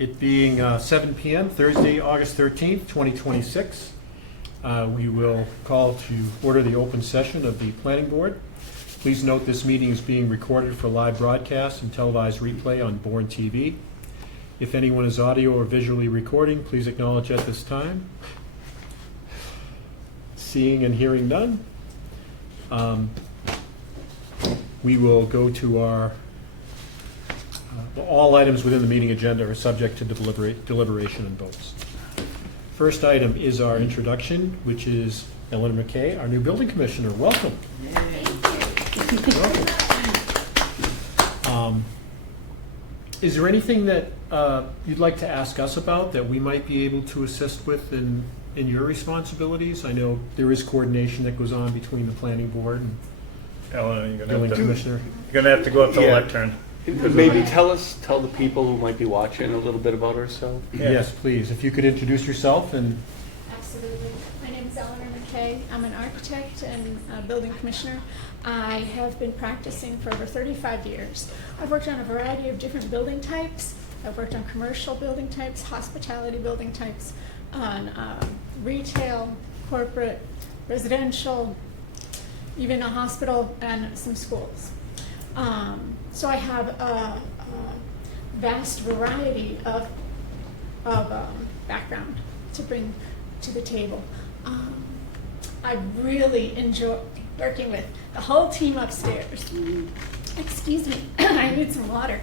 It being 7 p.m., Thursday, August 13th, 2026, we will call to order the open session of the Planning Board. Please note this meeting is being recorded for live broadcast and televised replay on Bourne TV. If anyone is audio or visually recording, please acknowledge at this time. Seeing and hearing none, we will go to our all items within the meeting agenda are subject to deliberation and votes. First item is our introduction, which is Eleanor McKay, our new building commissioner. Welcome. Welcome. Is there anything that you'd like to ask us about that we might be able to assist with in your responsibilities? I know there is coordination that goes on between the planning board and Eleanor, you're building commissioner. gonna have to go up to the lectern. Maybe tell the people who might be watching a little bit about ourselves. Yeah. Yes, please. If you could introduce yourself and. Absolutely. My name is Eleanor McKay. I'm an architect and building commissioner. I have been practicing for over 35 years. I've worked on a variety of different building types. I've worked on commercial building types, hospitality building types, on retail, corporate, residential, even a hospital and some schools. So I have a vast variety of background to bring to the table. I really enjoy working with the whole team upstairs. Excuse me, I need some water.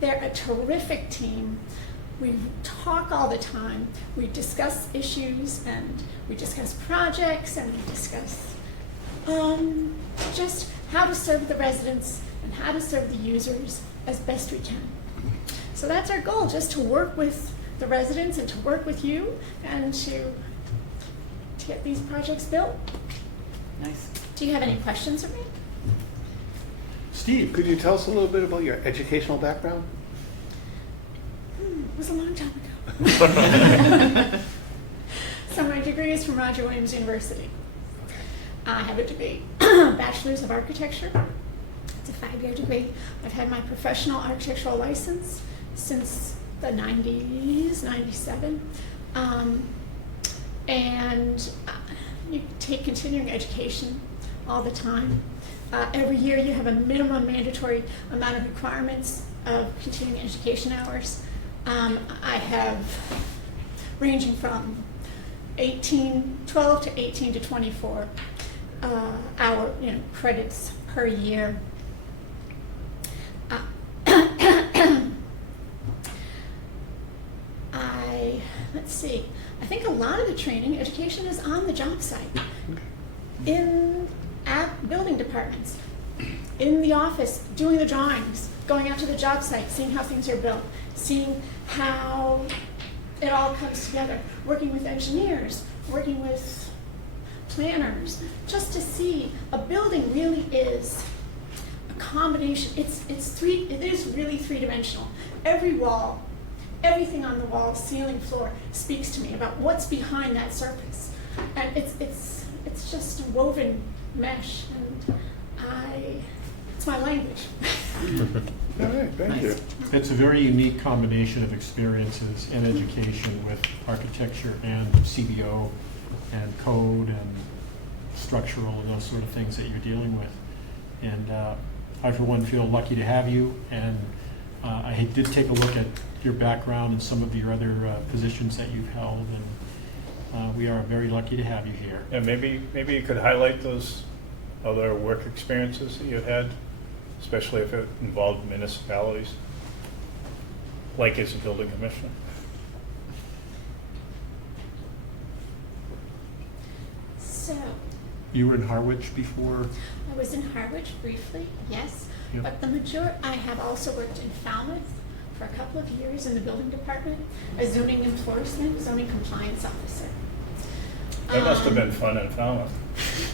They're a terrific team. We talk all the time. We discuss issues and we discuss projects and we discuss just how to serve the residents and how to serve the users as best we can. So that's our goal, just to work with the residents and to work with you and to get these projects built. Nice. Do you have any questions for me? Steve. Could you tell us a little bit about your educational background? It was a long time ago. So my degree is from Roger Williams University. I have a degree, Bachelor's of Architecture. It's a 5-year degree. I've had my professional architectural license since the 90s, 97. And you take continuing education all the time. Every year you have a minimum mandatory amount of requirements of continuing education hours. I have ranging from 12 to 18 to 24 hour credits per year. Let's see. I think a lot of the training, education is on the job site, at building departments, in the office, doing the drawings, going out to the job site, seeing how things are built, seeing how it all comes together, working with engineers, working with planners, just to see a building really is a combination. It is really three-dimensional. Every wall, everything on the wall, ceiling, floor speaks to me about what's behind that surface, and it's just a woven mesh, and it's my language. All right, thank you. It's a very unique combination of experiences and education with architecture and CBO and code and structural and those sort of things that you're dealing with. And I, for one, feel lucky to have you. And I did take a look at your background and some of your other positions that you've held. And we are very lucky to have you here. Yeah, maybe you could highlight those other work experiences that you've had, especially if it involved municipalities, like as a building commissioner. So, You were in Harwich before? I was in Harwich briefly, yes, Yep. but I have also worked in Falmouth for a couple of years in the building department, as zoning compliance officer. That must have been fun in Falmouth.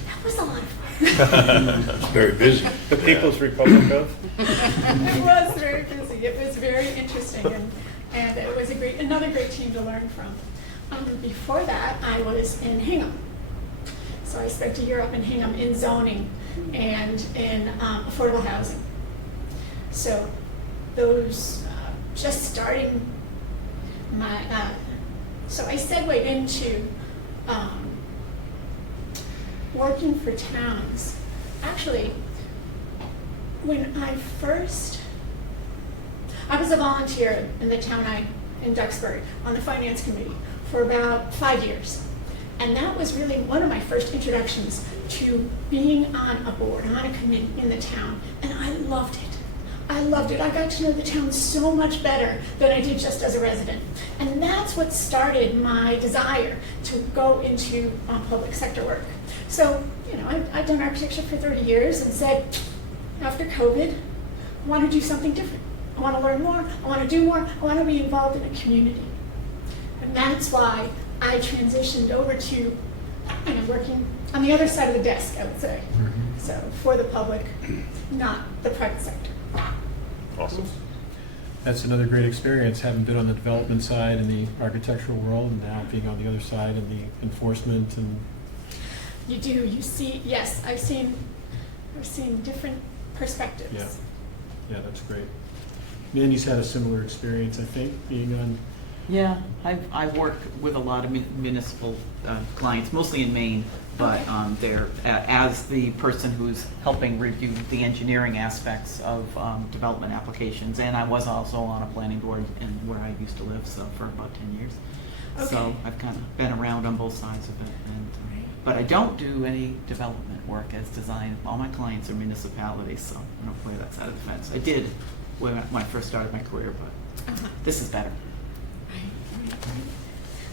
That was a lot of fun. It's very busy. The People's Republic of? It was very busy. It was very interesting, and it was another great team to learn from. Before that, I was in Hingham. So I spent a year up in Hingham in zoning and in affordable housing. So those just starting my, so I segued into working for towns. Actually, when I was a volunteer in the town in Duxbury on the finance committee for about 5 years. And that was really one of my first introductions to being on a board, on a committee in the town. And I loved it. I loved it. I got to know the town so much better than I did just as a resident. And that's what started my desire to go into public sector work. So, I've done architecture for 30 years and said, after COVID, I want to do something different. I want to learn more. I want to do more. I want to be involved in a community. And that's why I transitioned over to working on the other side of the desk, I would say. Mm-hmm. So for the public, not the private sector. Awesome. That's another great experience, having been on the development side in the architectural world, and now being on the other side in the enforcement and. You do. You see. Yes, I've seen different perspectives. Yeah, that's great. Mandy's had a similar experience, I think, being on. Yeah, I've worked with a lot of municipal clients, mostly in Maine, but they're, as the person who's helping review the engineering aspects of development applications, and I was also on a planning board in where I used to live, so for about 10 years. Okay. So I've kind of been around on both sides of it. But I don't do any development work as design. All my clients are municipalities, so I don't play that side of the fence. I did when I first started my career, but this is better. Right.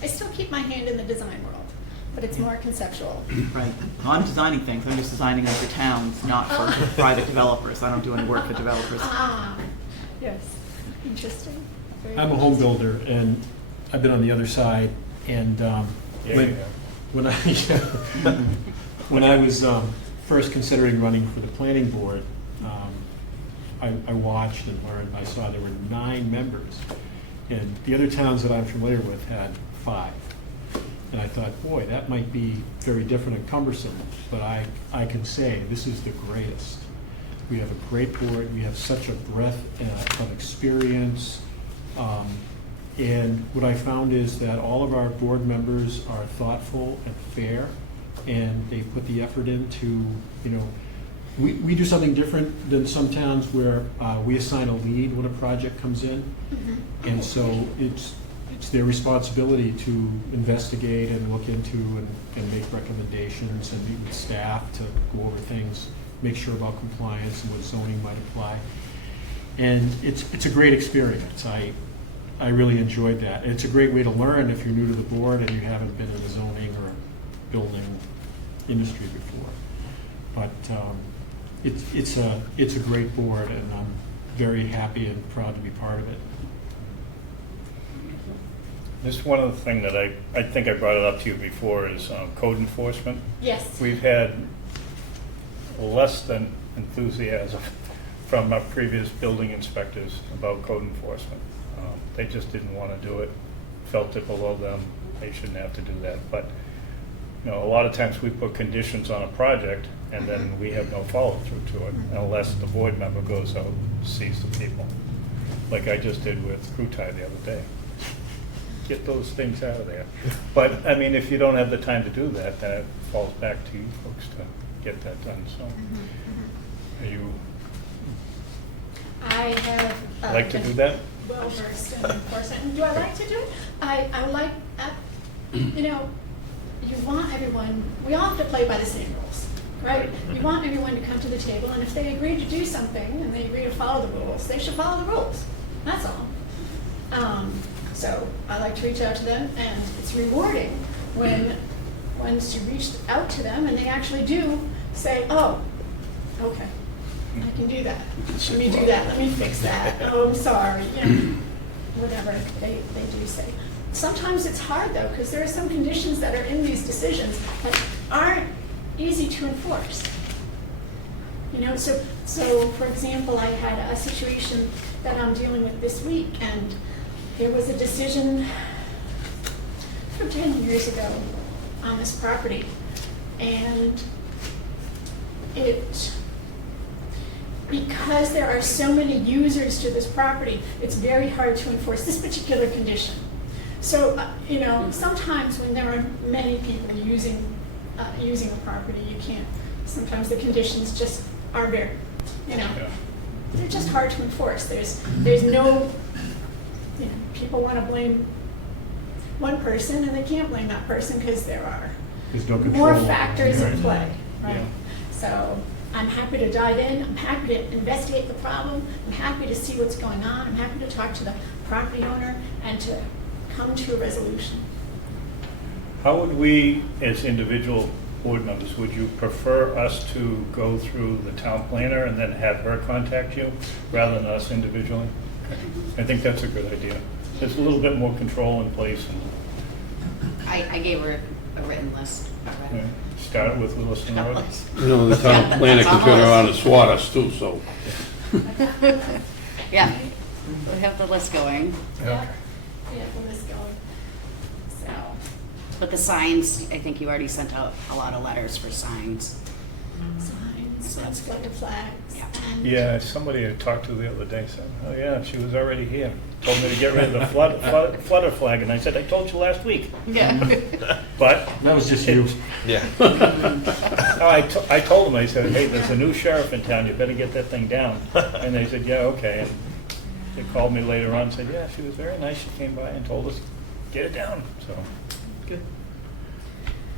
I still keep my hand in the design world, but it's more conceptual. Right. Well, I'm designing things. I'm just designing them for towns, not for private developers. I don't do any work for developers. Yes. Interesting. Very I'm a home builder, and I've been on the other side, and when I was first considering running for the planning board, I watched and learned. I saw there were 9 members, and the other towns that I'm familiar with had 5. And I thought, boy, that might be very different and cumbersome, but I can say this is the greatest. We have a great board. We have such a breadth of experience. And what I found is that all of our board members are thoughtful and fair, and they put the effort into, we do something different than some towns where we assign a lead when a project comes in. Mm-hmm. And so it's their responsibility to investigate and look into and make recommendations and meet with staff to go over things, make sure about compliance and what zoning might apply. And it's a great experience. I really enjoyed that. And it's a great way to learn if you're new to the board and you haven't been in the zoning or building industry before. But it's a great board, and I'm very happy and proud to be part of it. This one of the things that I think I brought it up to you before is code enforcement. Yes. We've had less than enthusiasm from our previous building inspectors about code enforcement. They just didn't want to do it, felt it below them, they shouldn't have to do that. But a lot of times we put conditions on a project and then we have no follow through to it unless the board member goes out and sees the people. Like I just did with Crew Tie the other day. Get those things out of there. But I mean, if you don't have the time to do that, then it falls back to you folks to get that done. So are you I have like to do that? well versed in enforcement. And do I like to do it? I like, you want everyone, we all have to play by the same rules, right? You want everyone to come to the table, and if they agree to do something and they agree to follow the rules, they should follow the rules. That's all. So I like to reach out to them, and it's rewarding when once you reach out to them and they actually do say, oh, okay, I can do that. Let me do that. Let me fix that. Oh, I'm sorry. Whatever they do say. Sometimes it's hard, though, because there are some conditions that are in these decisions that aren't easy to enforce. So for example, I had a situation that I'm dealing with this week, and there was a decision from 10 years ago on this property, and because there are so many users to this property, it's very hard to enforce this particular condition. So, you know, sometimes when there are many people using a property, you can't, sometimes the conditions just are very, you know, Yeah. they're just hard to enforce. There's no, you know, people want to blame one person and they can't blame that person because there are There's no control. more over it, factors right? at play, right? Yeah. So I'm happy to dive in, I'm happy to investigate the problem, I'm happy to see what's going on, I'm happy to talk to the property owner and to come to a resolution. How would we, as individual board members, would you prefer us to go through the town planner and then have her contact you, rather than us individually? I think that's a good idea. There's a little bit more control in place, and I gave her a written list already. start with Lewis and Road. You know, the town Yeah, planner that's can on turn the around list. and swat us too, so. Yeah, we have the list going. Yeah. Yeah, the list going. So, But the signs, I think you already sent out a lot of letters for signs. signs, and flutter flags, Yeah. and. Yeah, somebody I talked to the other day said, oh yeah, she was already here. Told me to get rid of the flutter flag, and I said, I told you last week. Yeah. But That was just you. I told them, I said, hey, there's a new sheriff in town, you better get that thing down. And they said, yeah, okay. And they called me later on and said, yeah, she was very nice, she came by and told us, get it down, so. Good.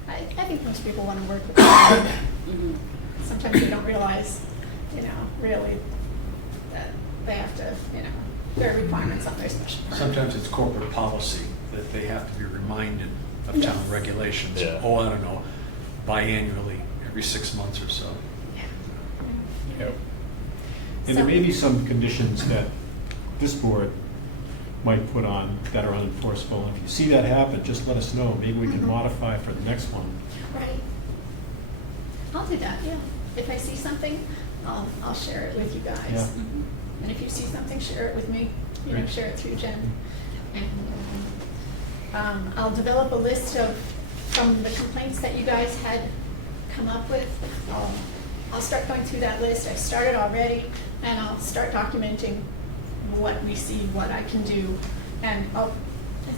I think most people want to work with them. Sometimes they don't realize, you know, really, that they have to, you know, there are requirements on their special permit. Sometimes it's corporate policy that they have to be reminded of Yes. town regulations. Yeah. Oh, I don't know, biannually, every 6 months or so. Yep. And there may be some conditions that this board might put on that are unenforceable. And if you see that happen, just let us know. Maybe we can modify for the next one. Right. I'll do that, yeah. If I see something, I'll share it with you guys. Yeah. And if you see something, share it with me, you know, Great. share it through Jen. And I'll develop a list from the complaints that you guys had come up with. I'll start going through that list. I've started already, and I'll start documenting what we see, what I can do. And I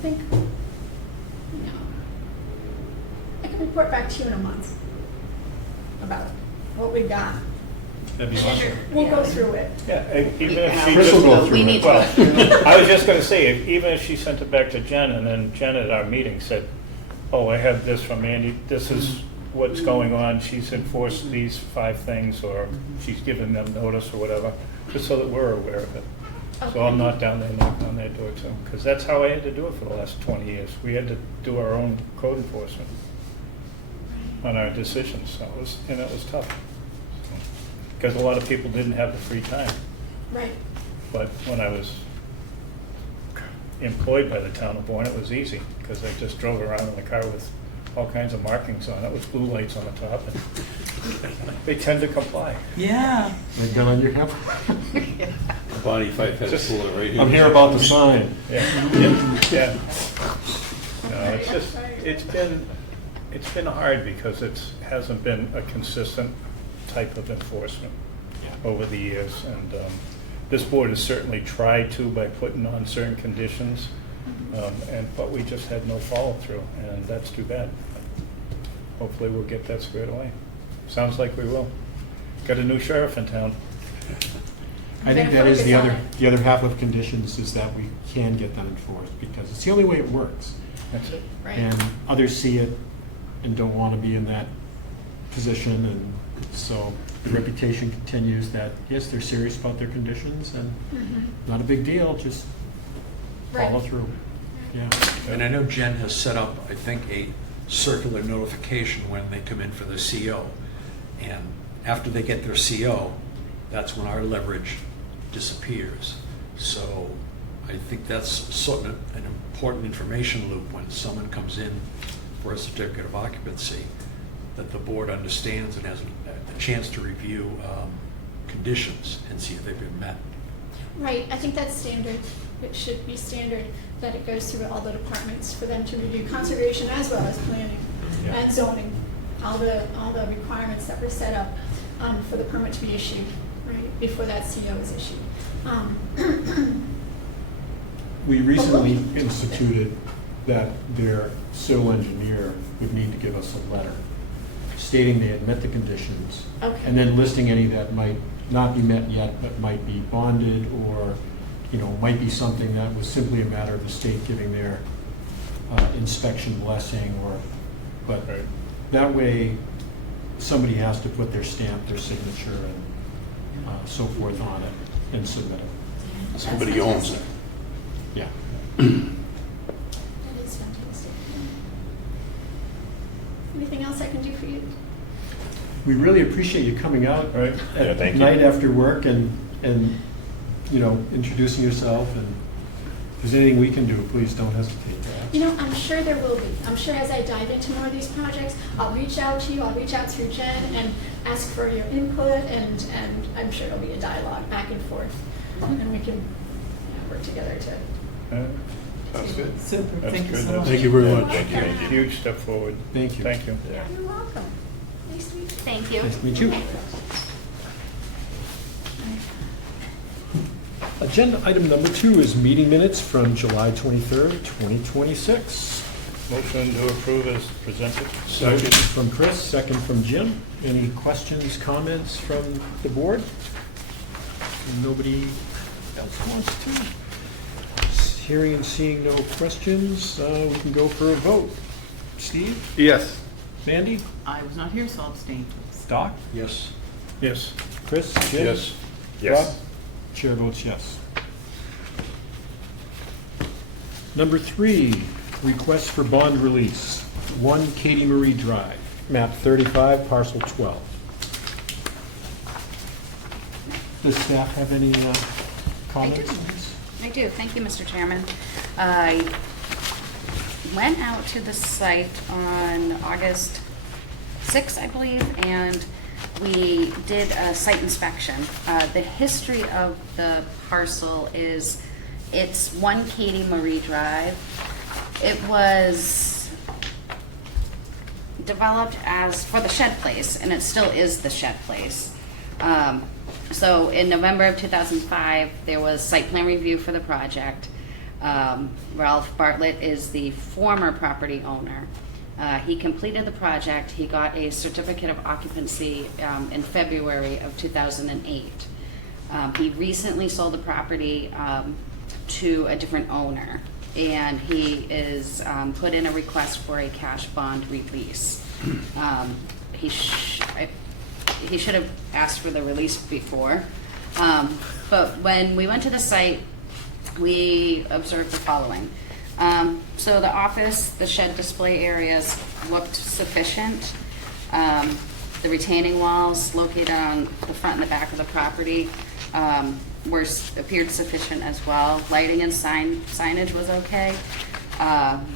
think, you know, I can report back to you in a month about what we got. That'd be awesome. We'll go through it. Yeah, even if she Chris will just, go through We it. need to well, go through. I was just gonna say, even if she sent it back to Jen, and then Jen at our meeting said, oh, I have this from Andy, this is what's going on, she's enforced these 5 things, or she's given them notice or whatever, just so that we're aware of it. So I'm not down there knocking on their door too, because that's how I had to do it for the last 20 years. We had to do our own code enforcement on our decisions, so it was tough. Because a lot of people didn't have the free time. Right. But when I was employed by the town of Bourne, it was easy, because I just drove around in the car with all kinds of markings on it, with blue lights on the top, and they tend to comply. Yeah. Like gun on your hip? Bonnie Fife had a Just- cooler right here. I'm here about the sign. Yeah. No, it's just, it's been hard, because it hasn't been a consistent type of enforcement over the years, and this board has certainly tried to by putting on certain conditions, but we just had no follow-through, and that's too bad. Hopefully we'll get that squared away. Sounds like we will. Got a new sheriff in town. I think that is the other half of conditions, is that we can get them enforced, because it's the only way it works. That's it. Right. And others see it and don't want to be in that position, and so the reputation continues that, yes, they're serious about their conditions, and not a big deal, just follow Right. through. Yeah. And I know Jen has set up, I think, a circular notification when they come in for their CO. And after they get their CO, that's when our leverage disappears. So I think that's sort of an important information loop when someone comes in for a certificate of occupancy, that the board understands and has a chance to review conditions and see if they've been met. Right, I think that's standard. It should be standard that it goes through all the departments for them to review conservation as well as planning Yeah. and zoning, all the requirements that were set up for the permit to be issued, right? before that CO is issued. We recently instituted that their civil engineer would need to give us a letter stating they had met the conditions. Okay. And then listing any that might not be met yet, but might be bonded, or, might be something that was simply a matter of the state giving their inspection blessing, but Right. that way, somebody has to put their stamp, their signature, and so forth on it and submit it. Somebody owns it. Yeah. That is fantastic. Anything else I can do for you? We really appreciate you coming out Right. Yeah, at thank you. night after work and introducing yourself. And if there's anything we can do, please don't hesitate to ask. I'm sure there will be. I'm sure as I dive into more of these projects, I'll reach out to you, I'll reach out through Jen and ask for your input, and I'm sure it'll be a dialogue back and forth. And we can work together to. Sounds good. Super, That's thank you good. so much. Thank you very much. Thank you. Huge step forward. Thank you. Thank you. You're welcome. Nice to meet you. Thank you. Nice to meet you. Agenda item number 2 is meeting minutes from July 23rd, 2026. Motion to approve as presented. Motion from Chris, second from Jim. Any questions, comments from the board? Nobody else wants to? Hearing and seeing no questions, we can go for a vote. Steve? Yes. Mandy? I was not here, so I'll abstain. Doc? Yes. Yes. Chris? Jim? Yes. Rob? Chair votes yes. Number 3, request for bond release, 1 Katie Marie Drive, map 35, parcel 12. Does staff have any comments on this? I do, thank you, Mr. Chairman. I went out to the site on August 6th, I believe, and we did a site inspection. The history of the parcel is, it's 1 Katie Marie Drive. It was developed as for the shed place, and it still is the shed place. So in November of 2005, there was site plan review for the project. Ralph Bartlett is the former property owner. He completed the project. He got a certificate of occupancy in February of 2008. He recently sold the property to a different owner, and he is put in a request for a cash bond release. He should have asked for the release before, but when we went to the site, we observed the following. So the office, the shed display areas looked sufficient. The retaining walls located on the front and the back of the property appeared sufficient as well. Lighting and signage was okay.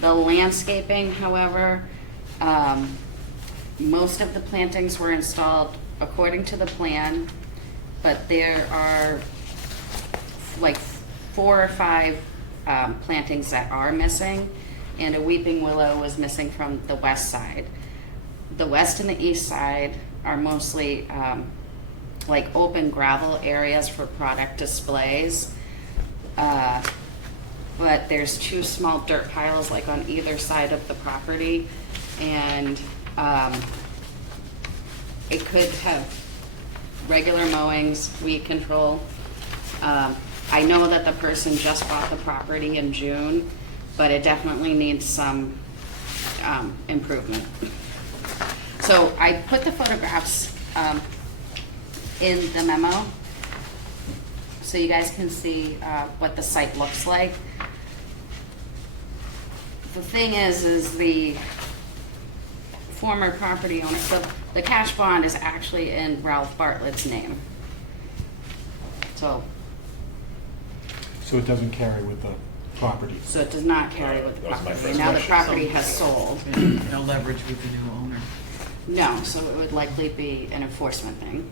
The landscaping, however, most of the plantings were installed according to the plan, but there are like 4 or 5 plantings that are missing, and a weeping willow was missing from the west side. The west and the east side are mostly like open gravel areas for product displays, but there's 2 small dirt piles like on either side of the property, and it could have regular mowings, weed control. I know that the person just bought the property in June, but it definitely needs some improvement. So I put the photographs in the memo so you guys can see what the site looks like. The thing is the former property owner, so the cash bond is actually in Ralph Bartlett's name. So So it doesn't carry with the property. So it does not carry with the That was my property. first Now the question. property has sold. No leverage with the new owner. No, so it would likely be an enforcement thing.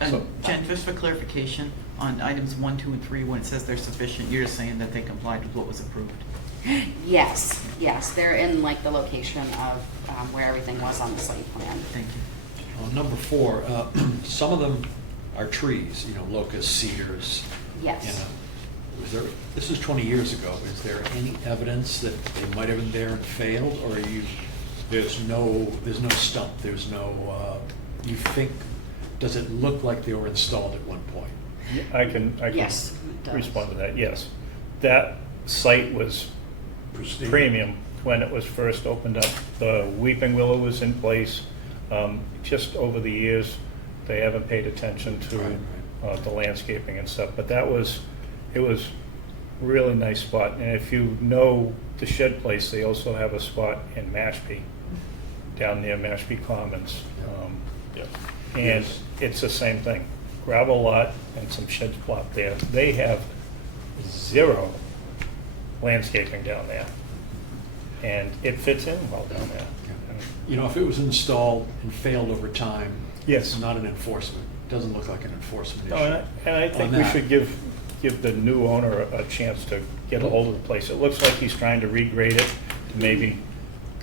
And So- Jen, just for clarification, on items 1, 2, and 3, when it says they're sufficient, you're just saying that they complied with what was approved? Yes, they're in like the location of where everything was on the site plan. Thank you. Number 4, some of them our trees, locusts, cedars. Yes. This is 20 years ago, is there any evidence that they might have been there and failed, or there's no stump, you think, does it look like they were installed at one point? I can Yes, it does. respond to that, yes. That site was Proceedings. premium when it was first opened up. The weeping willow was in place. Just over the years, they haven't paid attention to Right. the landscaping and stuff, but it was really nice spot. And if you know the shed place, they also have a spot in Mashpee, down near Mashpee Commons. And Yes. it's the same thing, gravel lot and some sheds plot there. They have zero landscaping down there, and it fits in well down there. If it was installed and failed over time, Yes. it's not an enforcement, doesn't look like an enforcement No, issue. and I think on we that. should give the new owner a chance to get a hold of the place. It looks like he's trying to regrade it, to maybe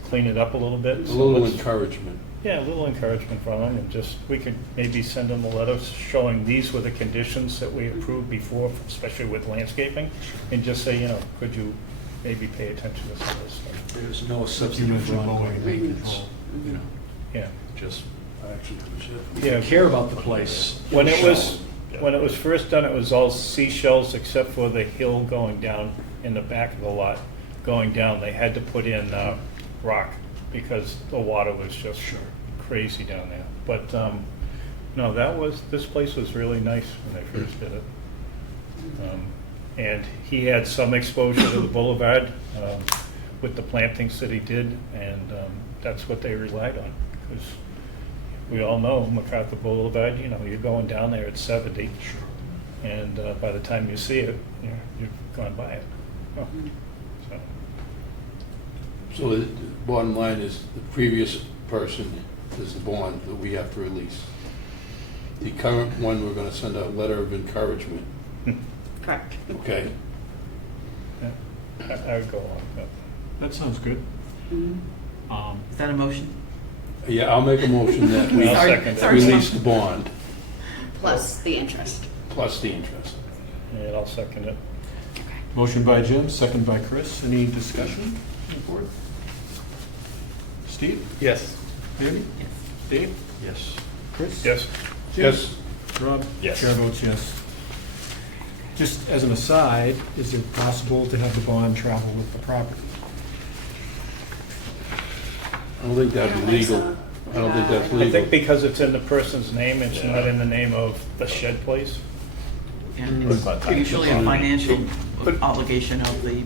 clean it up a little bit. A So little let's- encouragement. Yeah, a little encouragement from him, and we could maybe send him a letter showing these were the conditions that we approved before, especially with landscaping, and just say, could you maybe pay attention to some of this stuff? There's no substitute for ongoing maintenance, Yeah. just, Yeah. care about the place. When it was first done, it was all seashells except for the hill going down in the back of the lot. Going down, they had to put in rock because the water was just crazy down there. But no, this place was really nice when they first did it. And he had some exposure to the boulevard with the plantings that he did, and that's what they relied on. Because we all know MacArthur Boulevard, you're going down there at 70, and by the time you see it, you've gone by it. Oh, so. So the bottom line is the previous person is the bond that we have to release. The current one, we're gonna send a letter of encouragement, Correct. okay? Yeah, I would go along with that. That sounds good. Is that a motion? Yeah, I'll make a motion that we I'll Sorry, second it. sorry. release the bond Plus the interest. plus the interest. Yeah, I'll second it. Motion by Jim, second by Chris. Any discussion on the board? Steve? Yes. Amy? Yes. Dave? Yes. Chris? Yes? Jim? Yes, Rob? Yes. Chair votes yes. Just as an aside, is it possible to have the bond travel with the property? I don't think that'd be legal. I don't think that's I think legal. because it's in the person's name, it's not in the name of the shed place. And It's not it's tied to usually the a bond. financial obligation of the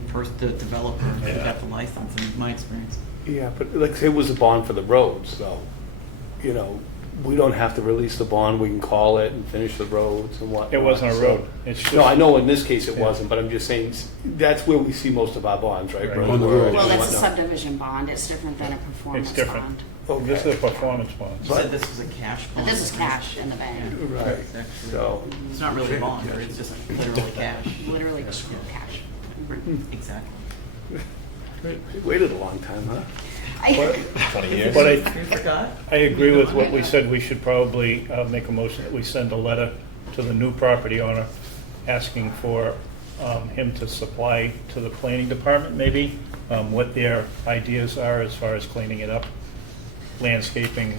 developer who Yeah. got the license, in my experience. Yeah, but like say it was a bond for the roads, though. We don't have to release the bond. We can call it and finish the roads and whatnot. It wasn't a so- road. It's just. No, I know in this case it Yeah. wasn't, but I'm just saying, that's where we see most of our bonds, right? Right. Road On the work road. and Well, that's a whatnot. subdivision bond. It's different than a performance It's different. bond. This is a performance bond. You said this was a cash But bond. this is cash in the bank. Right, It's actually- so, It's not really a bond, or it's just literally cash. Literally just cash. Exactly. we waited a long time, huh? I- 20 years. But You forgot? I agree with what we said. We should probably make a motion that we send a letter to the new property owner asking for him to supply to the planning department, maybe, what their ideas are as far as cleaning it up, landscaping,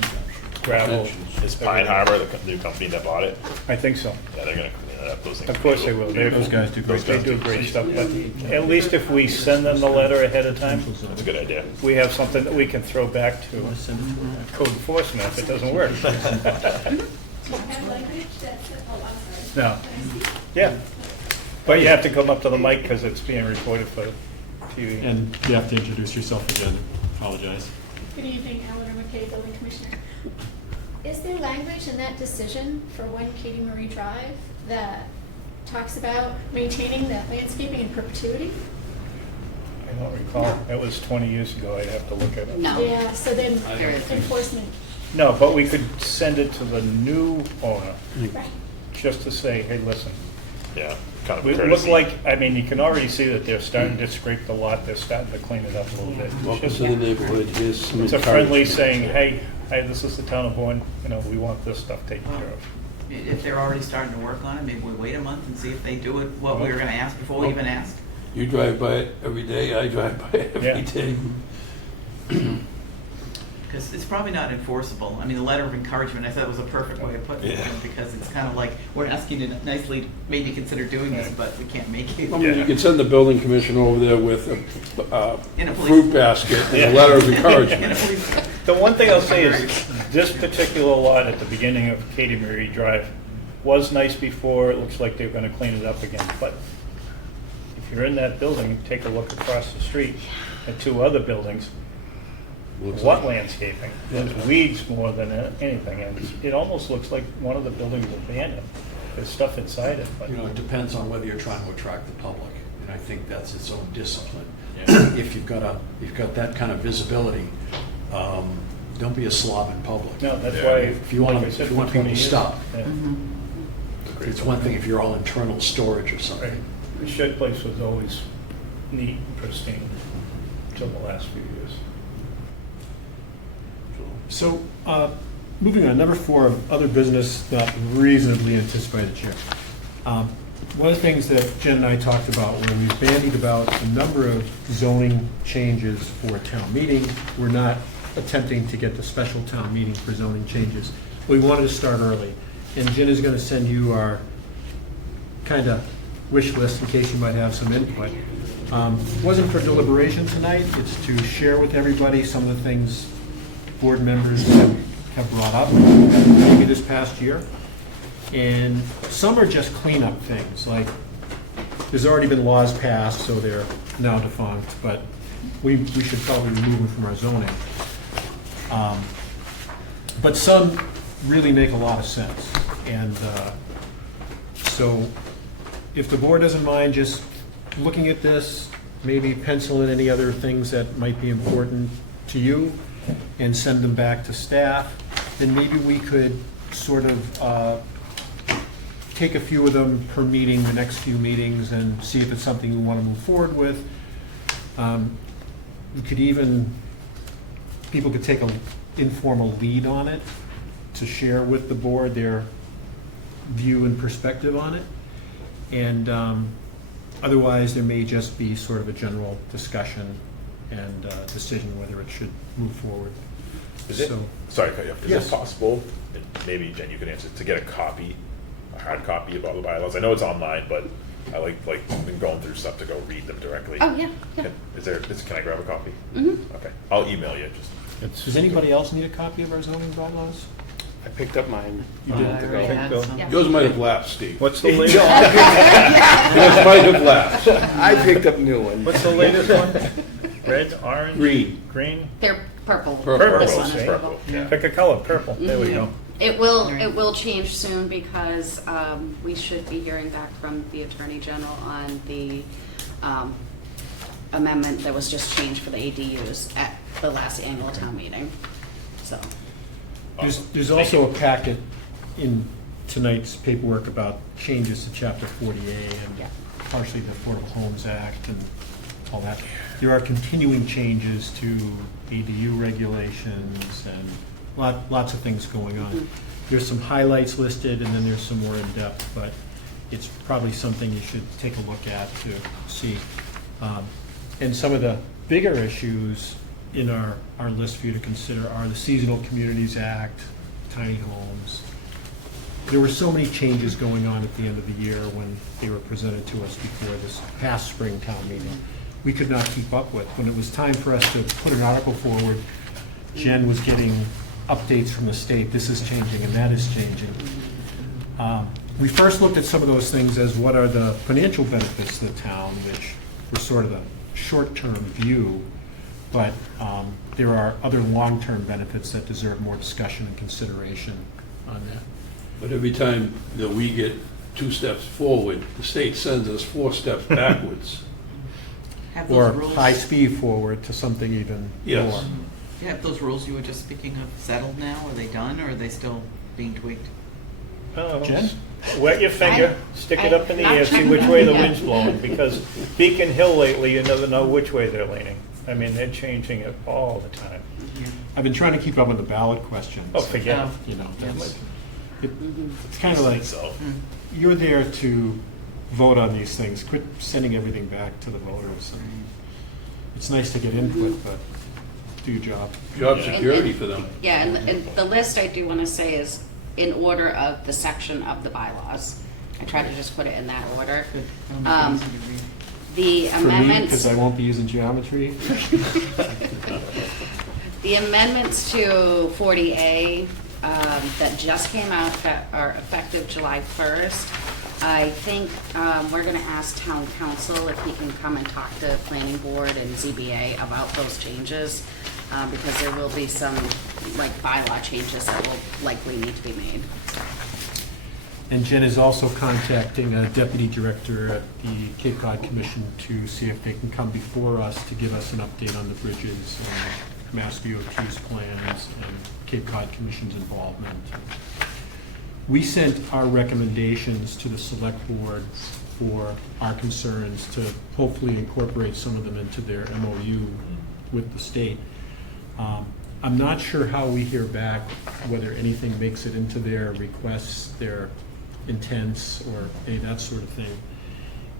gravel. Dimensions. Is Pine Harbor the new company that bought it? I think so. Yeah, they're gonna clean it up. Those things. Of course they will. Those guys do great They stuff. do great stuff, but at least if we send them the letter ahead of time, That's a good idea. we have something that we can throw back to code enforcement if it doesn't work. No. Yeah. But you have to come up to the mic because it's being recorded for TV. And you have to introduce yourself again. Apologize. Good evening, Eleanor McKay, Building Commissioner. Is there language in that decision for 1 Katie Marie Drive that talks about maintaining that landscaping in perpetuity? I don't recall. It was 20 years ago. I'd have to look at it. No. Yeah, so then There is. enforcement, No, but we could send it to the new owner right. just to say, hey, listen. Yeah, kind of We a look courtesy. like, I mean, you can already see that they're starting to scrape the lot. They're starting to clean it up a little bit. Welcome to the neighborhood, here's some It's a friendly encouragement. saying, hey, this is the town of Bourne, we want this stuff taken care of. If they're already starting to work on it, maybe we wait a month and see if they do it, what we were gonna ask before we even asked. You drive by it every day, I drive by it every Yeah. day. Because it's probably not enforceable. I mean, the letter of encouragement, I thought was a perfect way of putting it, Yeah. because it's kind of like, we're asking you to nicely maybe consider doing this, but we can't make it. I mean, you can send the building commissioner over there with In a a police- fruit basket and a letter of encouragement. The one thing I'll say is, this particular lot at the beginning of Katie Marie Drive was nice before. It looks like they're gonna clean it up again. But if you're in that building, take a look across the street at two other buildings. Looks What like- landscaping? There's weeds more than anything, and it almost looks like one of the buildings is abandoned. There's stuff inside it, but You know, it depends on whether you're trying to attract the public, and I think that's its own discipline. If you've got that kind of visibility, don't be a slob in public. no, that's Yeah. why. If you want, like I if said, you want for people 20 to years, stop, yeah. it's one thing if you're all internal storage or Right. something. The shed place was always neat and pristine until the last few years. So, moving on, number 4, other business not reasonably anticipated chair. One of the things that Jen and I talked about when we bandied about a number of zoning changes for a town meeting, we're not attempting to get the special town meeting for zoning changes. We wanted to start early, and Jen is going to send you our kind of wish list in case you might have some input. Wasn't for deliberation tonight, it's to share with everybody some of the things board members have brought up maybe this past year. And some are just cleanup things, like there's already been laws passed, so they're now defunct, but we should probably remove them from our zoning. But some really make a lot of sense. And so if the board doesn't mind just looking at this, maybe pencil in any other things that might be important to you and send them back to staff, then maybe we could sort of take a few of them per meeting, the next few meetings, and see if it's something we want to move forward with. We could even, people could take an informal lead on it to share with the board their view and perspective on it. And otherwise, there may just be sort of a general discussion and decision whether it should move forward. Is it, So- sorry, to cut you off. Is Yes. it possible, and maybe Jen, you can answer, to get a copy, a hard copy of all the bylaws? I know it's online, but I like been going through stuff to go read them directly. Oh, yeah, yeah. Can I grab a copy? Mm-hmm. Okay, I'll email you, just. Does anybody else need a copy of our zoning bylaws? I picked up mine. You did? I already had Bill. some. Yeah. Yours might have lapsed, Steve. What's the latest? Yours might have lapsed. I picked up a new one. What's the latest one? Red, orange? Green. Green? They're purple. Purple. This Purple, one is purple, yeah. Pick a color, purple, there we go. It will change soon because we should be hearing back from the Attorney General on the amendment that was just changed for the ADUs at the last annual town meeting, so. There's also a packet in tonight's paperwork about changes to Chapter 40A Yeah. and partially the Affordable Homes Act and all that. There are continuing changes to ADU regulations and lots of things going on. There's some highlights listed, and then there's some more in-depth, but it's probably something you should take a look at to see. And some of the bigger issues in our list for you to consider are the Seasonal Communities Act, tiny homes. There were so many changes going on at the end of the year when they were presented to us before this past spring town meeting. We could not keep up with. When it was time for us to put an article forward, Jen was getting updates from the state, this is changing and that is changing. We first looked at some of those things as what are the financial benefits to the town, which were sort of the short-term view, but there are other long-term benefits that deserve more discussion and consideration on that. But every time that we get 2 steps forward, the state sends us 4 steps backwards. Have Or those rules, high speed forward to something even Yes. more. yeah, have those rules you were just speaking of settled now? Are they done, or are they still being tweaked? Oh, Jen? Wet your finger, stick it up in the I've air, not see checked which that way the yet. wind's blowing, because Beacon Hill lately, you never know which way they're leaning. I mean, they're changing it all the time. I've been trying to keep up with the ballot questions. Oh, forget it. Oh. You know, Yes. that's, It's kind of like, So, you're there to vote on these things. Quit sending everything back to the voters. I mean, it's nice to get input, but do your job. Job Yeah. security for them. Yeah, and the list I do want to say is in order of the section of the bylaws. I try to just put it in that order. Good. The For me, because amendments, I won't be using geometry. the amendments to 40A that just came out that are effective July 1st, I think we're going to ask town council if he can come and talk to planning board and ZBA about those changes, because there will be some like bylaw changes that will likely need to be made. And Jen is also contacting a deputy director at the Cape Cod Commission to see if they can come before us to give us an update on the bridges and Mass DOT's plans and Cape Cod Commission's involvement. We sent our recommendations to the select board for our concerns to hopefully incorporate some of them into their MOU with the state. I'm not sure how we hear back, whether anything makes it into their requests, their intents, or any of that sort of thing.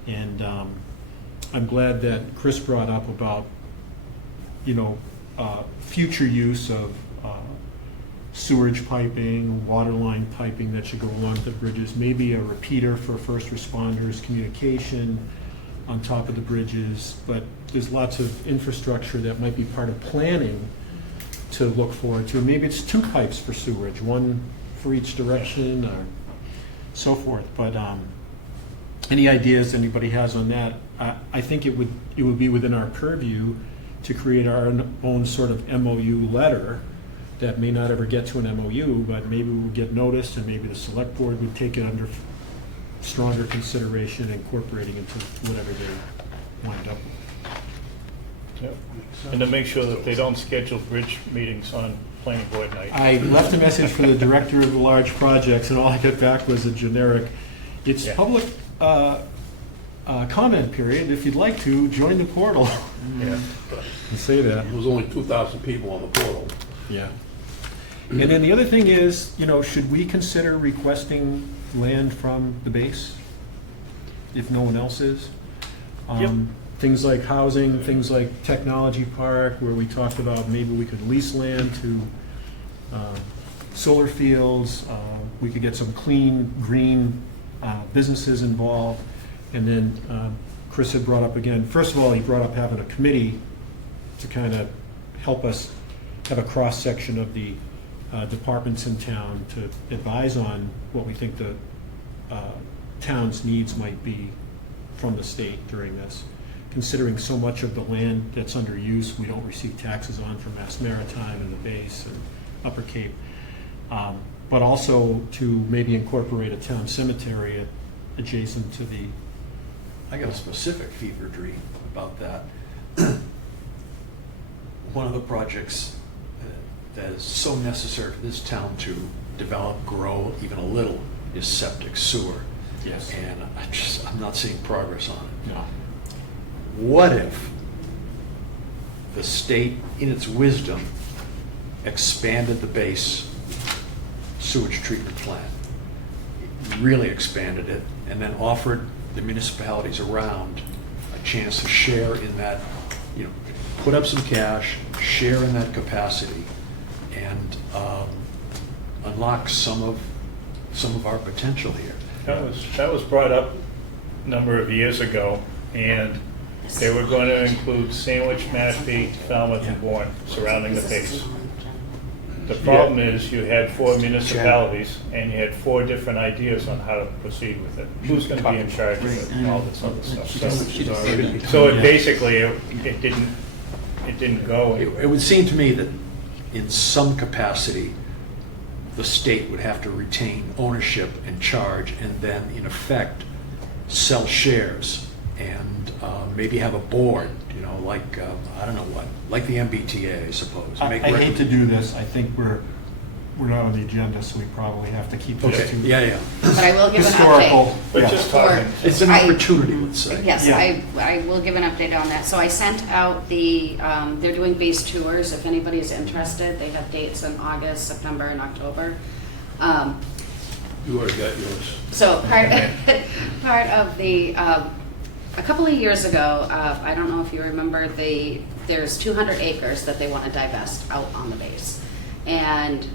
And I'm glad that Chris brought up about, future use of sewerage piping, water line piping that should go along the bridges, maybe a repeater for first responders, communication on top of the bridges, but there's lots of infrastructure that might be part of planning to look forward to. Maybe it's 2 pipes for sewerage, 1 for each direction, or so forth. But any ideas anybody has on that? I think it would be within our purview to create our own sort of MOU letter that may not ever get to an MOU, but maybe we would get noticed, and maybe the select board would take it under stronger consideration, incorporating into whatever they wind up with. Yep. And to make sure that they don't schedule bridge meetings on planning board night. I left a message for the director of the large projects, and all I got back was a generic, it's Yeah. public comment period. If you'd like to, join the portal. Yeah. And say that. There was only 2,000 people on the portal. Yeah. And then the other thing is, should we consider requesting land from the base if no one else is? Yep. Things like housing, things like technology park, where we talked about maybe we could lease land to solar fields. We could get some clean, green businesses involved. And then Chris had brought up again, first of all, he brought up having a committee to kind of help us have a cross-section of the departments in town to advise on what we think the town's needs might be from the state during this. Considering so much of the land that's under use, we don't receive taxes on from Mass Maritime and the base and Upper Cape. But also to maybe incorporate a town cemetery adjacent to the, I got a specific fever dream about that. One of the projects that is so necessary for this town to develop, grow even a little is septic sewer. yes, And I'm not seeing progress on it. no. What if the state, in its wisdom, expanded the base sewage treatment plant? Really expanded it, and then offered the municipalities around a chance to share in that, put up some cash, share in that capacity, and unlock some of our potential here. That was brought up a number of years ago, and they were going to include Sandwich, Mashpee, Falmouth, and Bourne surrounding the base. The problem is you had 4 municipalities, and you had 4 different ideas on how to proceed with it. Who's going to be in charge of it, and all this other stuff. So it basically, it didn't go anywhere. It would seem to me that in some capacity, the state would have to retain ownership and charge, and then in effect, sell shares and maybe have a board, like, I don't know what, like the MBTA, I suppose. I Make hate to do this. I think we're not on the agenda, so we probably have to keep this Okay, to yeah. But I will give an historical. update. But yeah. just talking. It's an I- opportunity, let's say. Yes, Yeah. I will give an update on that. So I sent out they're doing base tours. If anybody's interested, they have dates in August, September, and October. You already got yours. So part of the, a couple of years ago, I don't know if you remember, there's 200 acres that they want to divest out on the base. And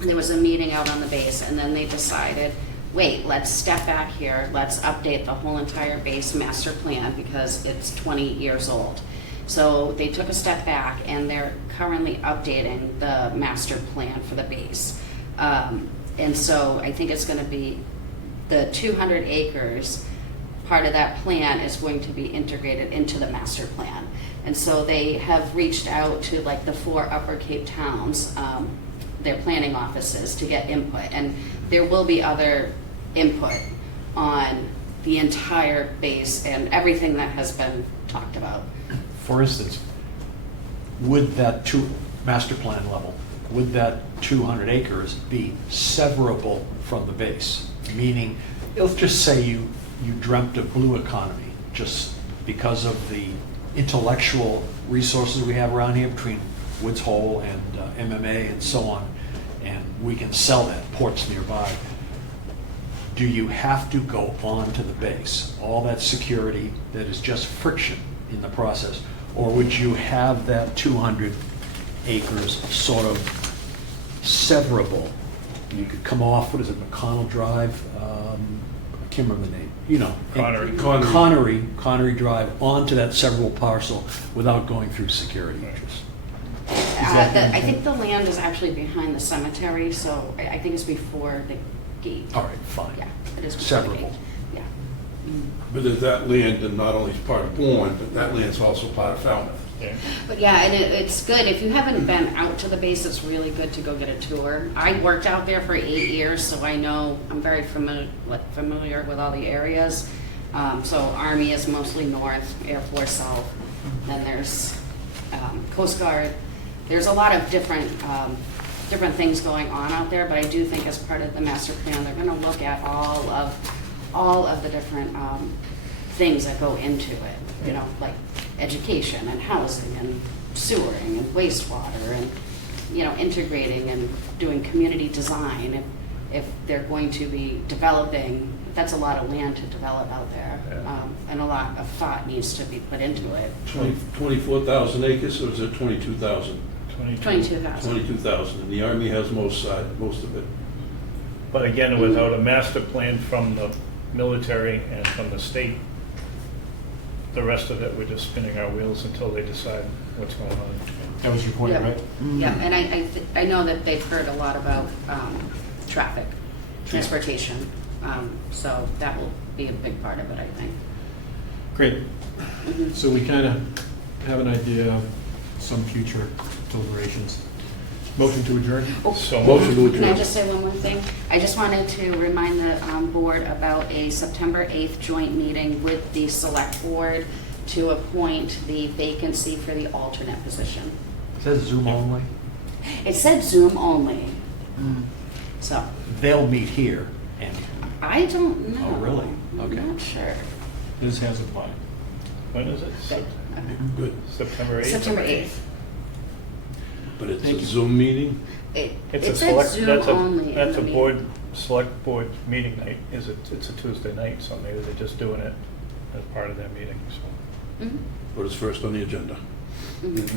there was a meeting out on the base, and then they decided, wait, let's step back here, let's update the whole entire base master plan because it's 20 years old. So they took a step back, and they're currently updating the master plan for the base. And so I think it's going to be the 200 acres, part of that plan is going to be integrated into the master plan. And so they have reached out to like the 4 Upper Cape towns, their planning offices, to get input. And there will be other input on the entire base and everything that has been talked about. For instance, would that master plan level, would that 200 acres be severable from the base? Meaning, let's just say you dreamt of blue economy just because of the intellectual resources we have around here between Woods Hole and MMA and so on, and we can sell that, ports nearby. Do you have to go on to the base? All that security that is just friction in the process? Or would you have that 200 acres sort of severable? You could come off, what is it, McConnell Drive? I can't remember the name. You know. Connery Drive onto that severable parcel without going through security issues. I think the land is actually behind the cemetery, so I think it's before the gate. All right, fine. Yeah, it is before the Severable. gate. Yeah. But is that land, and not only is part of Bourne, but that land's also part of Falmouth. Yeah. But yeah, and it's good. If you haven't been out to the base, it's really good to go get a tour. I worked out there for 8 years, so I know I'm very familiar with all the areas. So Army is mostly north, Air Force south. Then there's Coast Guard. There's a lot of different things going on out there, but I do think as part of the master plan, they're going to look at all of the different things that go into it. You know, like education and housing and sewering and wastewater and, you know, integrating and doing community design. If they're going to be developing, that's a lot of land to develop out there. Yeah. And a lot of thought needs to be put into it. 24,000 acres, or is it 22,000? 22,000. 22,000, and the Army has most of it. But again, without a master plan from the military and from the state, the rest of it, we're just spinning our wheels until they decide what's going on. That was your point, Yeah. right? Yeah, and I know that they've heard a lot about traffic, transportation, so that will be a big part of it, I think. Great. So we kind of have an idea of some future deliberations. Motion to adjourn? So Motion to Can I adjourn. just say one more thing? I just wanted to remind the board about a September 8th joint meeting with the select board to appoint the vacancy for the alternate position. It says Zoom only. It said Zoom only, so They'll meet here, and I don't know. Oh, really? Okay. I'm not sure. This has applied. when is it? Okay. Good, September 8th? September 8th. but it's Thank a you. Zoom meeting? It It's a said select, Zoom that's only. in that's the a meeting. select board meeting night. It's a Tuesday night, so maybe they're just doing it as part of their meeting, so. Mhm. What is first on the agenda? Mhm.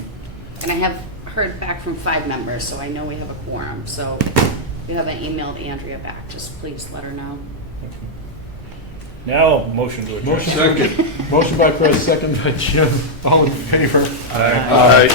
And I have heard back from 5 members, so I know we have a quorum. So if you haven't emailed Andrea back, just please let her know. Now, motion to adjourn. Motion. Second. Motion by Chris, second by Jim. All in favor? Aye. All right.